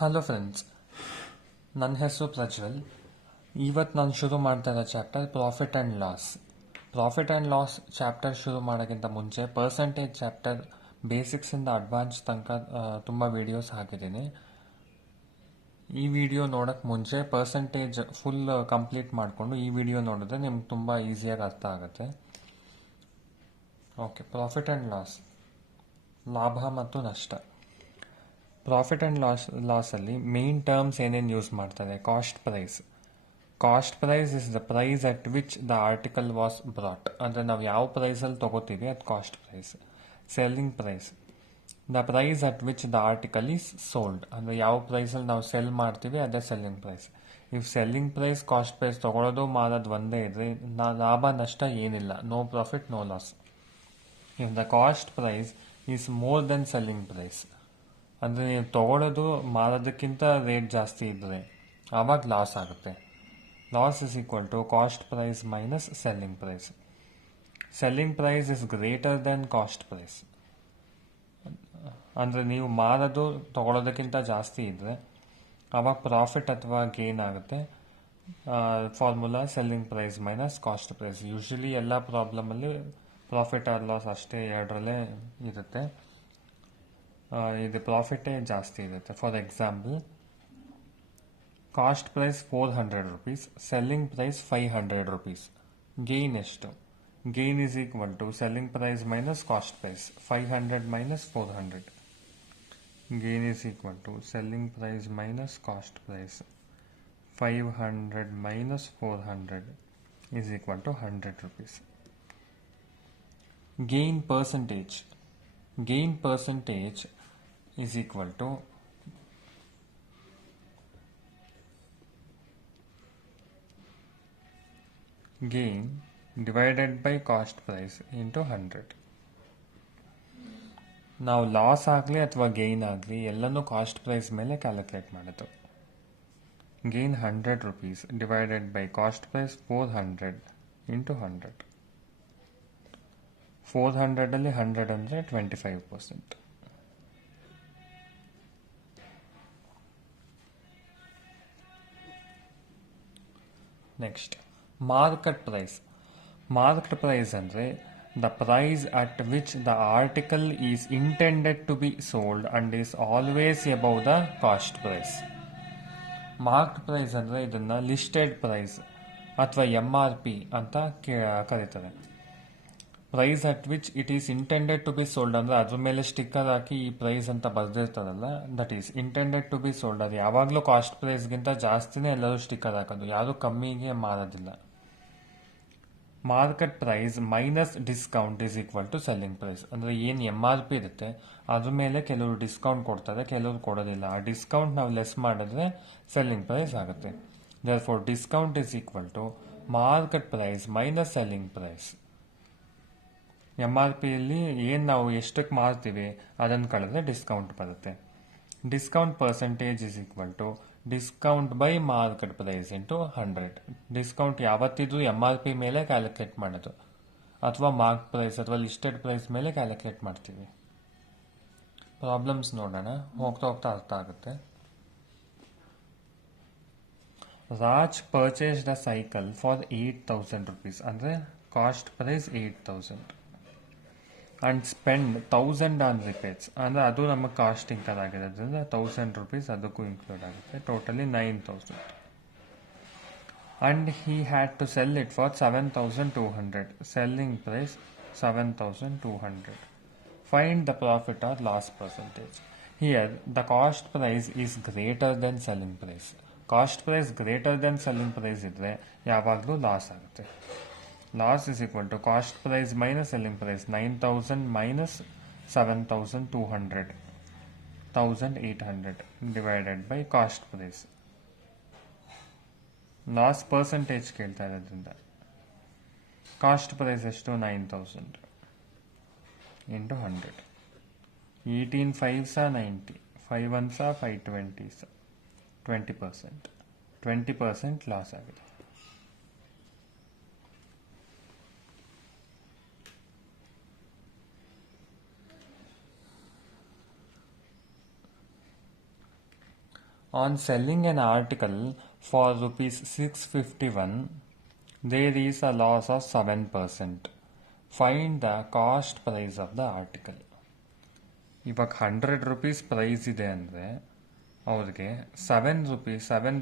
Hello friends, ನನ್ನ ಹೆಸರು ಪ್ರಜ್ವಲ್. ಇವತ್ತು ನಾನು ಶುರು ಮಾಡ್ತಾ ಇರೋ chapter profit and loss. Profit and loss chapter ಶುರು ಮಾಡೋಕ್ಕಿಂತ ಮುಂಚೆ ಪರ್ಸೆಂಟೇಜ್ ಚಾಪ್ಟರ್ ಬೇಸಿಕ್ಸಿಂದ ಅಡ್ವಾನ್ಸ್ ತನಕ ತುಂಬ ವೀಡಿಯೋಸ್ ಹಾಕಿದ್ದೀನಿ. ಈ ವಿಡಿಯೋ ನೋಡೋಕ್ಕೆ ಮುಂಚೆ ಪರ್ಸೆಂಟೇಜ್ ಫುಲ್ ಕಂಪ್ಲೀಟ್ ಮಾಡಿಕೊಂಡು ಈ ವಿಡಿಯೋ ನೋಡಿದ್ರೆ ನಿಮ್ಗೆ ತುಂಬ ಈಸಿಯಾಗಿ ಅರ್ಥ ಆಗುತ್ತೆ. ಓಕೆ, ಪ್ರಾಫಿಟ್ ಆ್ಯಂಡ್ ಲಾಸ್, ಲಾಭ ಮತ್ತು ನಷ್ಟ. ಪ್ರಾಫಿಟ್ ಆ್ಯಂಡ್ ಲಾಸಲ್ಲಿ ಮೇನ್ ಟರ್ಮ್ಸ್ ಏನೇನು ಯೂಸ್ ಮಾಡ್ತಾರೆ? Cost price. Cost price is the price at which the article was brought. ಅಂದರೆ ನಾವು ಯಾವ ಪ್ರೈಸಲ್ಲಿ ತೊಗೋತೀವಿ ಅದು cost price. Selling price, the price at which the article is sold. ಅಂದರೆ ಯಾವ ಪ್ರೈಸಲ್ಲಿ ನಾವು ಸೆಲ್ ಮಾಡ್ತೀವಿ ಅದೇ selling price. If selling price cost price ತೊಗೊಳೋದು ಮಾರೋದು ಒಂದೇ ಇದ್ರೆ ಲಾಭ ನಷ್ಟ ಏನಿಲ್ಲ, no profit no loss. If the cost price is more than selling price, ಅಂದರೆ ನೀವು ತೊಗೊಳೋದು ಮಾರೋದಕ್ಕಿಂತ ರೇಟ್ ಜಾಸ್ತಿ ಇದ್ದರೆ ಆವಾಗ ಲಾಸ್ ಆಗುತ್ತೆ. Loss is equal to cost price minus selling price. Selling price is greater than cost price. ಅಂದರೆ ನೀವು ಮಾರೋದು ತೊಗೊಳೋದಕ್ಕಿಂತ ಜಾಸ್ತಿ ಇದ್ದರೆ ಆವಾಗ ಪ್ರಾಫಿಟ್ ಅಥವಾ ಗೇನ್ ಆಗುತ್ತೆ. Formula selling price minus cost price. Usually ಎಲ್ಲ ಪ್ರಾಬ್ಲಮಲ್ಲಿ ಪ್ರಾಫಿಟ್ ಆರ್ ಲಾಸ್ ಅಷ್ಟೇ, ಎರಡರಲ್ಲೇ ಇರುತ್ತೆ. ಇದು ಪ್ರಾಫಿಟೇ ಜಾಸ್ತಿ ಇರುತ್ತೆ. For example, cost price 400 rupees, selling price 500 rupees. Gain ಎಷ್ಟು? Gain is equal to selling price minus cost price, 500 minus 400. Gain is equal to selling price minus cost price, 500 minus 400 is equal to 100 rupees. Gain percentage is equal to gain divided by cost price into 100. ನಾವು loss ಆಗಲಿ ಅಥವಾ gain ಆಗಲಿ ಎಲ್ಲನೂ cost price ಮೇಲೆ calculate ಮಾಡೋದು. Gain 100 rupees divided by cost price 400 into 100. 400ಅಲ್ಲಿ 100 ಅಂದರೆ 25%. Next, market price. Market price ಅಂದರೆ the price at which the article is intended to be sold and is always above the cost price. Market price ಅಂದರೆ ಇದನ್ನು listed price ಅಥವಾ MRP ಅಂತ ಕರೀತಾರೆ. Price at which it is intended to be sold ಅಂದರೆ ಅದ್ರ ಮೇಲೆ sticker ಹಾಕಿ ಈ price ಅಂತ ಬರೆದಿರ್ತಾರಲ್ಲ, that is intended to be sold. ಅದು ಯಾವಾಗಲೂ ಕಾಸ್ಟ್ ಪ್ರೈಸ್ಗಿಂತ ಜಾಸ್ತಿನೇ ಎಲ್ಲರೂ ಸ್ಟಿಕ್ಕರ್ ಹಾಕೋದು, ಯಾರು ಕಮ್ಮಿಗೆ ಮಾರೋದಿಲ್ಲ. Market price minus discount is equal to selling price. ಅಂದರೆ ಏನು MRP ಇರುತ್ತೆ ಅದ್ರ ಮೇಲೆ ಕೆಲವರು ಡಿಸ್ಕೌಂಟ್ ಕೊಡ್ತಾರೆ, ಕೆಲವರು ಕೊಡೋದಿಲ್ಲ. ಆ ಡಿಸ್ಕೌಂಟ್ ನಾವು ಲೆಸ್ ಮಾಡಿದ್ರೆ ಸೆಲ್ಲಿಂಗ್ ಪ್ರೈಸ್ ಆಗುತ್ತೆ. Therefore discount is equal to market price minus selling price. MRPಯಲ್ಲಿ ಏನು ನಾವು ಎಷ್ಟಕ್ಕೆ ಮಾರ್ತೀವಿ ಅದನ್ನು ಕಳೆದ್ರೆ ಡಿಸ್ಕೌಂಟ್ ಬರುತ್ತೆ. Discount percentage is equal to discount by market price into 100. Discount ಯಾವತ್ತಿದ್ರೂ MRP ಮೇಲೆ ಕ್ಯಾಲ್ಕುಲೇಟ್ ಮಾಡೋದು, ಅಥವಾ ಮಾರ್ಕ್ ಪ್ರೈಸ್ ಅಥವಾ ಲಿಸ್ಟೆಡ್ ಪ್ರೈಸ್ ಮೇಲೆ ಕ್ಯಾಲ್ಕುಲೇಟ್ ಮಾಡ್ತೀವಿ. ಪ್ರಾಬ್ಲಮ್ಸ್ ನೋಡೋಣ, ಹೋಗ್ತಾ ಹೋಗ್ತಾ ಅರ್ಥ ಆಗುತ್ತೆ. Raj purchased a cycle for 8,000 rupees, ಅಂದರೆ cost price 8,000 and spend 1,000 on repairs. ಅಂದರೆ ಅದು ನಮಗೆ ಕಾಸ್ಟ್ ಇನ್ಕರ್ ಆಗಿರೋದ್ರಿಂದ 1,000 rupees ಅದಕ್ಕೂ ಇನ್ಕ್ಲೂಡ್ ಆಗುತ್ತೆ. Totally 9,000. And he had to sell it for 7,200. Selling price 7,200. Find the profit or loss percentage. Here the cost price is greater than selling price. Cost price greater than selling price ಇದ್ದರೆ ಯಾವಾಗಲೂ loss ಆಗುತ್ತೆ. Loss is equal to cost price minus selling price. 9,000 minus 7,200, 1,800 divided by cost price. Loss percentage ಕೇಳ್ತಾ ಇರೋದ್ರಿಂದ cost price ಎಷ್ಟು? 9,000 into 100. 18 5s 90, 5 1s 520s, 20%. 20% loss ಆಗಿದೆ. On selling an article for rupees 651, there is a loss of 7%. Find the cost price of the article. ಇವಾಗ 100 rupees price ಇದೆ ಅಂದರೆ ಅವ್ರಿಗೆ 7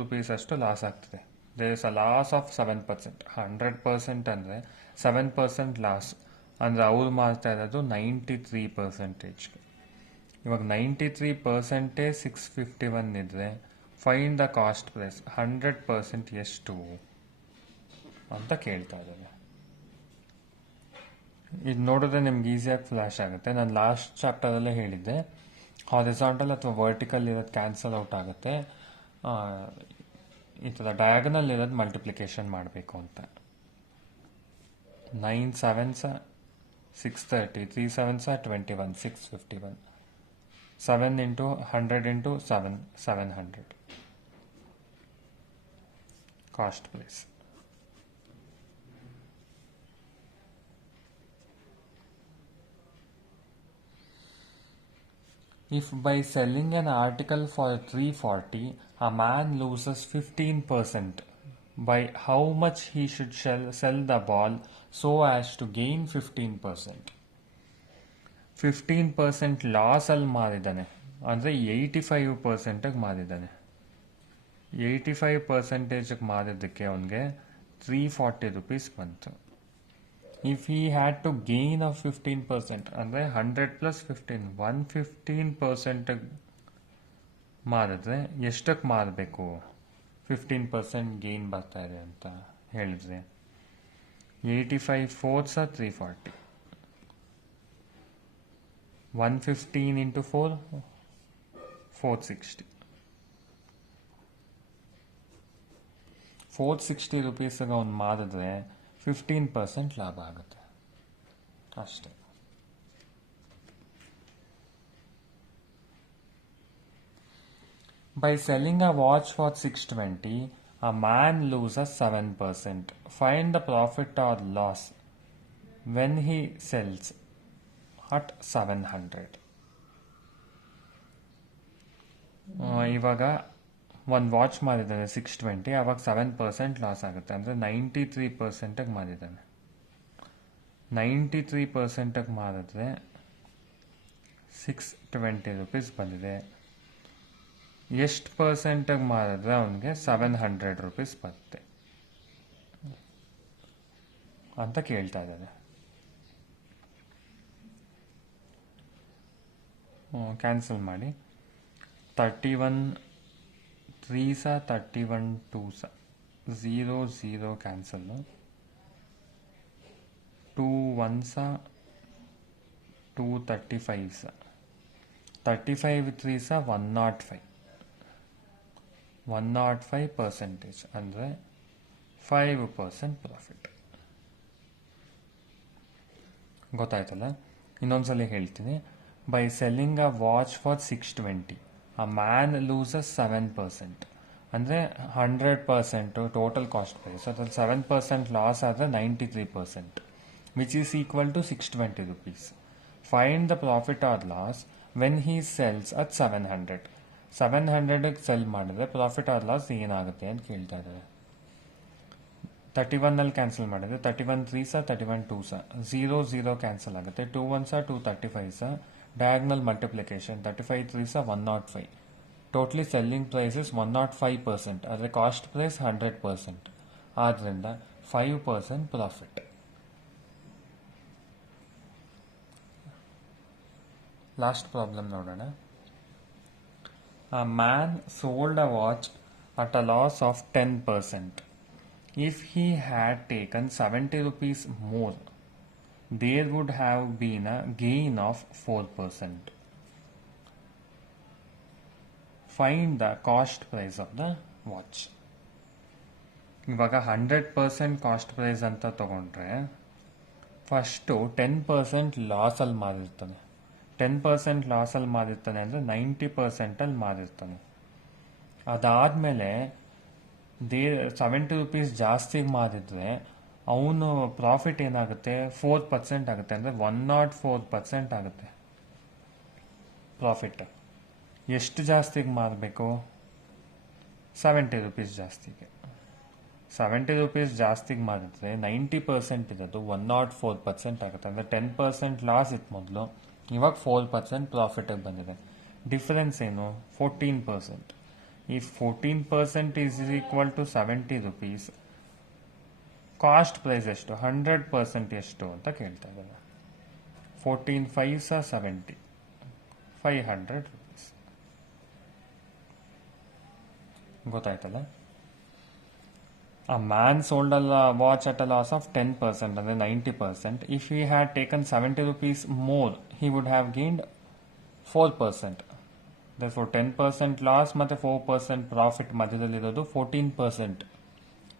rupees ಅಷ್ಟು loss ಆಗ್ತದೆ. There is a loss of 7%. 100% ಅಂದರೆ 7% loss ಅಂದರೆ ಅವ್ರು ಮಾಡ್ತಾ ಇರೋದು 93%. ಇವಾಗ 93% 651 ಇದ್ರೆ ಫೈಂಡ್ ದ ಕಾಸ್ಟ್ ಪ್ರೈಸ್ 100% ಎಷ್ಟು ಅಂತ ಕೇಳ್ತಾ ಇದ್ದಾರೆ. ಇದು ನೋಡಿದ್ರೆ ನಿಮ್ಗೆ ಈಸಿಯಾಗಿ ಫ್ಲಾಶ್ ಆಗುತ್ತೆ. ನಾನು ಲಾಸ್ಟ್ ಚಾಪ್ಟರಲ್ಲೇ ಹೇಳಿದ್ದೆ ಹಾರಿಸಾಂಟಲ್ ಅಥವಾ ವರ್ಟಿಕಲ್ ಇರೋದು ಕ್ಯಾನ್ಸಲ್ ಔಟ್ ಆಗುತ್ತೆ, ಈ ಥರ ಡಯಾಗನಲ್ ಇರೋದು ಮಲ್ಟಿಪ್ಲಿಕೇಶನ್ ಮಾಡಬೇಕು ಅಂತ. 9 7s 630, 3 7s 21, 651, 7 into 100 into 7, 700 cost price. If by selling an article for 340, a man loses 15%, by how much he should sell the ball so as to gain 15%? 15% loss ಅಲ್ಲಿ ಮಾರಿದ್ದಾನೆ ಅಂದರೆ 85% ಮಾರಿದ್ದಾನೆ. 85% ಮಾರಿದ್ದಕ್ಕೆ ಅವನಿಗೆ 340 rupees ಬಂತು. If he had to gain of 15% ಅಂದರೆ 100 + 15 115% ಮಾರಿದ್ರೆ ಎಷ್ಟಕ್ಕೆ ಮಾರಬೇಕು 15% gain ಬರ್ತಾ ಇದೆ ಅಂತ ಹೇಳಿದ್ರೆ 85 4s 340, 115 into 4 460, 460 ರೂಪೀಸ್ಗೆ ಅವ್ನು ಮಾರಿದ್ರೆ 15% ಲಾಭ ಆಗುತ್ತೆ ಅಷ್ಟೇ. By selling a watch for 620, a man loses 7%. Find the profit or loss when he sells at 700. ಇವಾಗ ಒಂದು ವಾಚ್ ಮಾರಿದ್ದಾನೆ 620, ಅವಾಗ 7% ಲಾಸ್ ಆಗುತ್ತೆ ಅಂದರೆ 93%ಗೆ ಮಾರಿದ್ದಾನೆ. 93%ಗೆ ಮಾರಿದ್ರೆ 620 ರೂಪೀಸ್ ಬಂದಿದೆ. ಎಷ್ಟು ಪರ್ಸೆಂಟಿಗೆ ಮಾರಿದ್ರೆ ಅವನಿಗೆ 700 ರೂಪೀಸ್ ಬರುತ್ತೆ ಅಂತ ಕೇಳ್ತಾ ಇದ್ದಾರೆ. ಕ್ಯಾನ್ಸಲ್ ಮಾಡಿ. 31 3s 31 2s 0 0 cancel, 2 1s 2 35s 35 3s 105 105% ಅಂದರೆ 5% ಪ್ರಾಫಿಟ್. ಗೊತ್ತಾಯ್ತಲ್ಲ? ಇನ್ನೊಂದ್ಸಲ ಹೇಳ್ತೀನಿ. By selling a watch for 620, a man loses 7%. ಅಂದರೆ 100% ಟೋಟಲ್ ಕಾಸ್ಟ್ ಪ್ರೈಸ್, ಅದ್ರಲ್ಲಿ 7% ಲಾಸ್ ಆದರೆ 93%, which is equal to 620 rupees. Find the profit or loss when he sells at 700. 700ಗೆ sell ಮಾಡಿದ್ರೆ profit or loss ಏನಾಗುತ್ತೆ ಅಂತ ಕೇಳ್ತಾ ಇದ್ದಾರೆ. 31ನಲ್ಲಿ ಕ್ಯಾನ್ಸಲ್ ಮಾಡಿದ್ರೆ 31 3s 31 2s 0 0 ಕ್ಯಾನ್ಸಲ್ ಆಗುತ್ತೆ. 2 1s 2 35s diagonal multiplication 35 3s 105. Totally selling price is 105%, ಆದರೆ cost price 100%, ಆದ್ದರಿಂದ 5% ಪ್ರಾಫಿಟ್. ಲಾಸ್ಟ್ ಪ್ರಾಬ್ಲಮ್ ನೋಡೋಣ. A man sold a watch at a loss of 10%. If he had taken 70 rupees more, there would have been a gain of 4%. Find the cost price of the watch. ಇವಾಗ 100% cost price ಅಂತ ತಗೊಂಡ್ರೆ first 10% ಲಾಸಲ್ಲಿ ಮಾರಿರ್ತಾನೆ. 10% ಲಾಸಲ್ಲಿ ಮಾರಿರ್ತಾನೆ ಅಂದರೆ 90%ಅಲ್ಲಿ ಮಾರಿರ್ತಾನೆ. ಅದಾದಮೇಲೆ 70 rupees ಜಾಸ್ತಿಗೆ ಮಾರಿದ್ರೆ ಅವನು profit ಏನಾಗುತ್ತೆ 4% ಆಗುತ್ತೆ, ಅಂದರೆ 104% ಆಗುತ್ತೆ ಪ್ರಾಫಿಟ್. ಎಷ್ಟು ಜಾಸ್ತಿಗೆ ಮಾರಬೇಕು 70 ರುಪೀಸ್ ಜಾಸ್ತಿಗೆ. 70 ರುಪೀಸ್ ಜಾಸ್ತಿಗೆ ಮಾಡಿದ್ರೆ 90% ಇರೋದು 104% ಆಗುತ್ತೆ. ಅಂದರೆ 10% ಲಾಸ್ ಇತ್ತು ಮೊದಲು, ಇವಾಗ 4% ಪ್ರಾಫಿಟಿಗೆ ಬಂದಿದೆ. ಡಿಫರೆನ್ಸ್ ಏನು? 14%. ಈ 14% is equal to 70 rupees. Cost price ಎಷ್ಟು? 100% ಎಷ್ಟು ಅಂತ ಕೇಳ್ತಾ ಇದ್ದಾರೆ. 14 5 70, 500 ರುಪೀಸ್. ಗೊತ್ತಾಯ್ತಲ್ಲ? A man sold a watch at a loss of 10%, ಅಂದರೆ 90%. If he had taken 70 rupees more, he would have gained 4%. Therefore 10% loss ಮತ್ತು 4% ಪ್ರಾಫಿಟ್ ಮಧ್ಯದಲ್ಲಿರೋದು 14%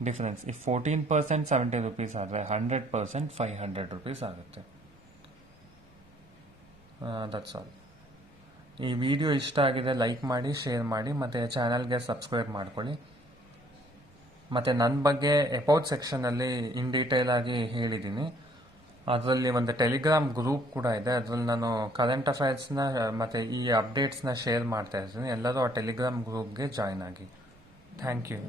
ಡಿಫರೆನ್ಸ್. ಈ 14% 70 ರುಪೀಸ್ ಆದರೆ 100% 500 ರುಪೀಸ್ ಆಗುತ್ತೆ. That's all. ಈ ವಿಡಿಯೋ ಇಷ್ಟ ಆಗಿದೆ ಲೈಕ್ ಮಾಡಿ, ಶೇರ್ ಮಾಡಿ, ಮತ್ತು ಚಾನಲ್ಗೆ ಸಬ್ಸ್ಕ್ರೈಬ್ ಮಾಡ್ಕೊಳ್ಳಿ. ಮತ್ತು ನನ್ನ ಬಗ್ಗೆ ಅಬೌಟ್ ಸೆಕ್ಷನಲ್ಲಿ ಇನ್ ಡೀಟೇಲ್ ಆಗಿ ಹೇಳಿದ್ದೀನಿ. ಅದರಲ್ಲಿ ಒಂದು ಟೆಲಿಗ್ರಾಮ್ ಗ್ರೂಪ್ ಕೂಡ ಇದೆ. ಅದರಲ್ಲಿ ನಾನು ಕರೆಂಟ್ ಅಫೇರ್ಸ್ನ ಮತ್ತು ಈ ಅಪ್ಡೇಟ್ಸ್ನ ಶೇರ್ ಮಾಡ್ತಾ ಇರ್ತೀನಿ. ಎಲ್ಲರೂ ಆ ಟೆಲಿಗ್ರಾಮ್ ಗ್ರೂಪ್ಗೆ ಜಾಯ್ನ್ ಆಗಿ. Thank you.